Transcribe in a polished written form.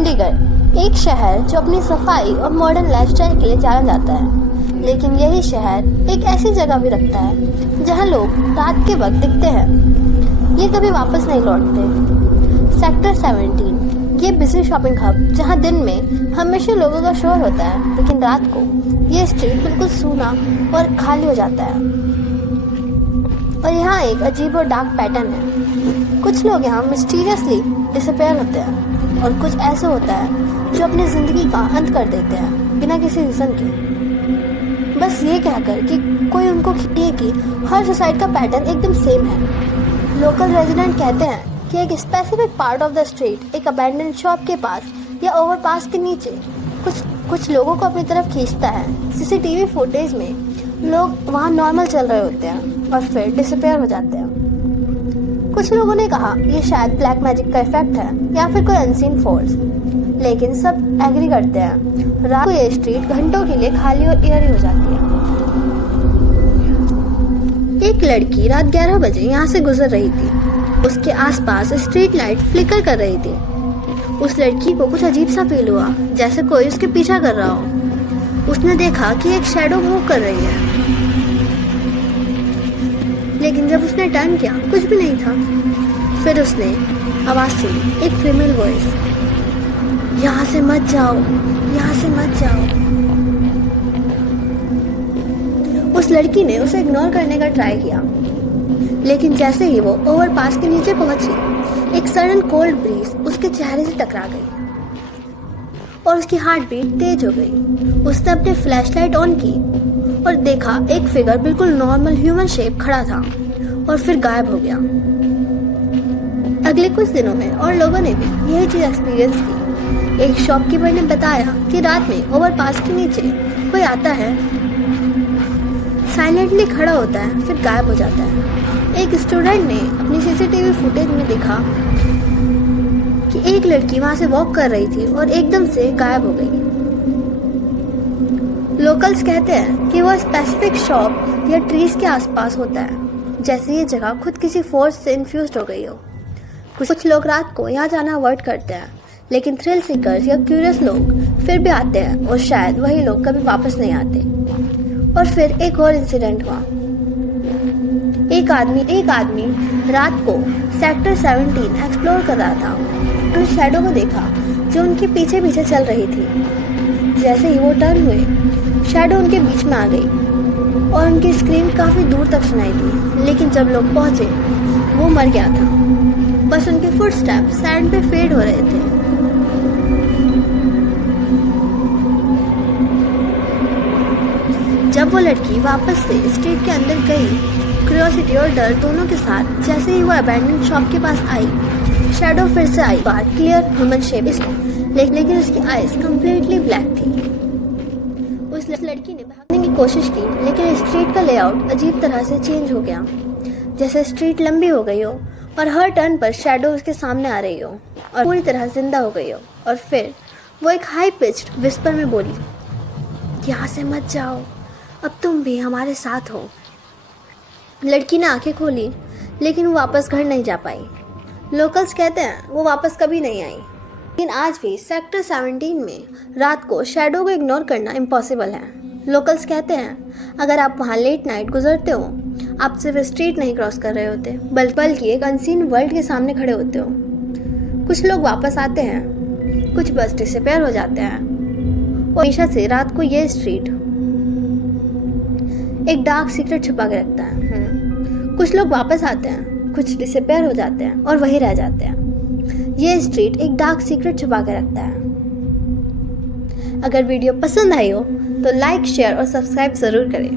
चंडीगढ़ एक शहर जो अपनी सफाई और मॉडर्न लाइफस्टाइल के लिए जाना जाता है, लेकिन यही शहर एक ऐसी जगह भी रखता है जहां लोग रात के वक्त दिखते हैं। ये कभी वापस नहीं लौटते। सेक्टर 17 ये बिजी शॉपिंग हब जहां दिन में हमेशा लोगों का शोर होता है, लेकिन रात को ये स्ट्रीट बिल्कुल सूना और खाली हो जाता है। और यहाँ एक अजीब और डार्क पैटर्न है। कुछ लोग यहाँ मिस्टीरियसली डिसअपेयर होते हैं और कुछ ऐसे होता है जो अपनी ज़िंदगी का अंत कर देते हैं बिना किसी रीज़न के, बस ये कहकर कि कोई उनको खिए कि हर सुसाइड का पैटर्न एकदम सेम है। लोकल रेजिडेंट कहते हैं कि एक specific part of the street, एक अबैंडन शॉप के पास या ओवरपास के नीचे कुछ लोगों को अपनी तरफ खींचता है। सीसीटीवी फुटेज में लोग वहाँ नॉर्मल चल रहे होते हैं और फिर डिसअपेयर हो जाते हैं। कुछ लोगों ने कहा ये शायद ब्लैक मैजिक का इफेक्ट है या फिर कोई अनसीन फोर्स, लेकिन सब एग्री करते हैं रात को ये स्ट्रीट घंटों के लिए खाली और एयरी हो जाती है। एक लड़की रात 11 बजे यहाँ से गुजर रही थी। उसके आसपास स्ट्रीट लाइट फ्लिकर कर रही थी। उस लड़की को कुछ अजीब सा फील हुआ, जैसे कोई उसके पीछा कर रहा हो। उसने देखा कि एक शैडो मूव कर रही है, लेकिन जब उसने टर्न किया कुछ भी नहीं था। फिर उसने आवाज़ सुनी, एक फीमेल वॉइस, यहाँ से मत जाओ, यहाँ से मत जाओ। उस लड़की ने उसे इग्नोर करने का ट्राई किया, लेकिन जैसे ही वो ओवरपास के नीचे पहुंची, एक सडन कोल्ड ब्रीज उसके चेहरे से टकरा गई और उसकी हार्ट बीट तेज हो गई। उसने अपनी फ्लैशलाइट ऑन की और देखा एक फिगर बिल्कुल नॉर्मल ह्यूमन शेप खड़ा था और फिर गायब हो गया। अगले कुछ दिनों में और लोगों ने भी यही चीज एक्सपीरियंस की। एक शॉपकीपर ने बताया कि रात में ओवरपास के नीचे कोई आता है, साइलेंटली खड़ा होता है, फिर गायब हो जाता है। एक स्टूडेंट ने अपनी सीसीटीवी फुटेज में देखा कि एक लड़की वहां से वॉक कर रही थी और एकदम से गायब हो गई। लोकल्स कहते हैं कि वो स्पेसिफिक शॉप या ट्रीज के आसपास होता है, जैसे ये जगह खुद किसी फोर्स से इन्फ्यूज्ड हो गई हो। कुछ लोग रात को यहाँ जाना अवॉइड करते हैं, लेकिन थ्रिल सीकर्स या क्यूरियस लोग फिर भी आते हैं और शायद वही लोग कभी वापस नहीं आते। और फिर एक और इंसिडेंट हुआ। एक आदमी रात को सेक्टर 17 एक्सप्लोर कर रहा था। उन्होंने शैडो को देखा जो उनके पीछे पीछे चल रही थी। जैसे ही वो टर्न हुए, शैडो उनके बीच में आ गई और उनकी स्क्रीम काफ़ी दूर तक सुनाई दी, लेकिन जब लोग पहुंचे वो मर गया था। बस उनके फुटस्टेप सैंड पे फेड हो रहे थे। जब वो लड़की वापस से स्ट्रीट के अंदर गई, क्यूरियोसिटी और डर दोनों के साथ, जैसे ही वो अबैंडन शॉप के पास आई, शैडो फिर से आई। बात क्लियर ह्यूमन शेप, लेकिन उसकी आईज कंप्लीटली ब्लैक थी। उस लड़की ने भागने की कोशिश की, लेकिन स्ट्रीट का लेआउट अजीब तरह से चेंज हो गया, जैसे स्ट्रीट लंबी हो गई हो और हर टर्न पर शैडो उसके सामने आ रही हो और पूरी तरह जिंदा हो गई हो। और फिर वो एक हाई पिच्ड विस्पर में बोली, यहाँ से मत जाओ, अब तुम भी हमारे साथ हो। लड़की ने आंखें खोली, लेकिन वो वापस घर नहीं जा पाई। लोकल्स कहते हैं वो वापस कभी नहीं आई। लेकिन आज भी सेक्टर 17 में रात को शैडो को इग्नोर करना इम्पॉसिबल है। लोकल्स कहते हैं अगर आप वहाँ लेट नाइट गुजरते हो, आप सिर्फ स्ट्रीट नहीं क्रॉस कर रहे होते, बल्कि एक अनसीन वर्ल्ड के सामने खड़े होते हो। कुछ लोग वापस आते हैं, कुछ बस डिसअपेयर हो जाते हैं। और हमेशा से रात को ये स्ट्रीट एक डार्क सीक्रेट छुपा के रखता है। कुछ लोग वापस आते हैं, कुछ डिसअपेयर हो जाते हैं और वहीं रह जाते हैं। ये स्ट्रीट एक डार्क सीक्रेट छुपा के रखता है। अगर वीडियो पसंद आई हो तो लाइक, शेयर और सब्सक्राइब ज़रूर करें।